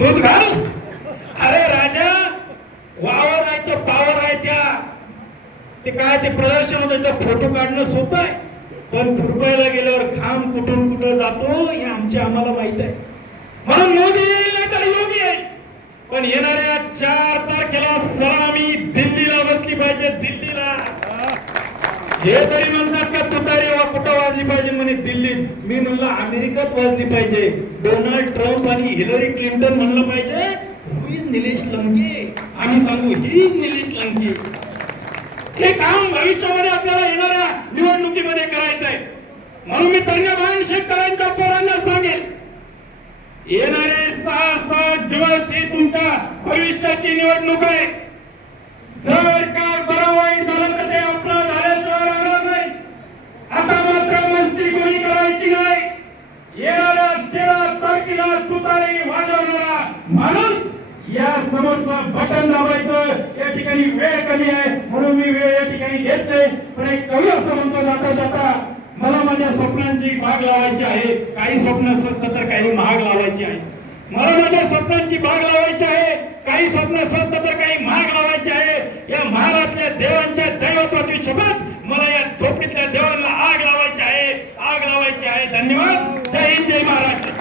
दूध घाल. अरे राजा, वावर आहे तो पावर आहे त्या ते काय ते प्रदर्शन होतं, फोटो काढणं सोपं आहे, पण कृपयाला गेल्यावर घाम कुठून कुठं जातो हे आम्हाला माहित आहे. म्हणून मोदी येईल नाही तर योगी येईल, पण येणाऱ्या 4 तारखेला सलामी दिल्लीला बसली पाहिजे. दिल्लीला हे तरी म्हणतात का तुतारी कुठं वाजली पाहिजे म्हणे दिल्लीत. मी म्हणलं अमेरिकेत वाजली पाहिजे. डोनाल्ड ट्रम्प आणि हिलरी क्लिंटन म्हणलं पाहिजे ही निलेश लंके, आम्ही सांगू ही निलेश लंके. हे काम भविष्यामध्ये आपल्याला येणाऱ्या निवडणुकीमध्ये करायचं आहे. म्हणून मी तरुण शेतकऱ्यांच्या पोरांना सांगेल, येणारे 6 दिवस ही तुमच्या भविष्याची निवडणूक आहे. जर का बरं वाईट झालं तर ते आपलं झाल्याशिवाय राहणार नाही. आता मात्र मस्ती कोणी करायची नाही. येणाऱ्या 13 तारखेला तुतारी वाजवणारा माणूस या समोरचं बटन दाबायचं. या ठिकाणी वेळ कमी आहे म्हणून मी वेळ या ठिकाणी घेत नाही, पण एक कवी असं म्हणतो जाता जाता, मला माझ्या स्वप्नांची बाग लावायची आहे. काही स्वप्न स्वस्त तर काही महाग लावायची आहे. मला माझ्या स्वप्नांची बाग लावायची आहे. काही स्वप्न स्वस्त तर काही महाग लावायची आहे. या महागातल्या देवा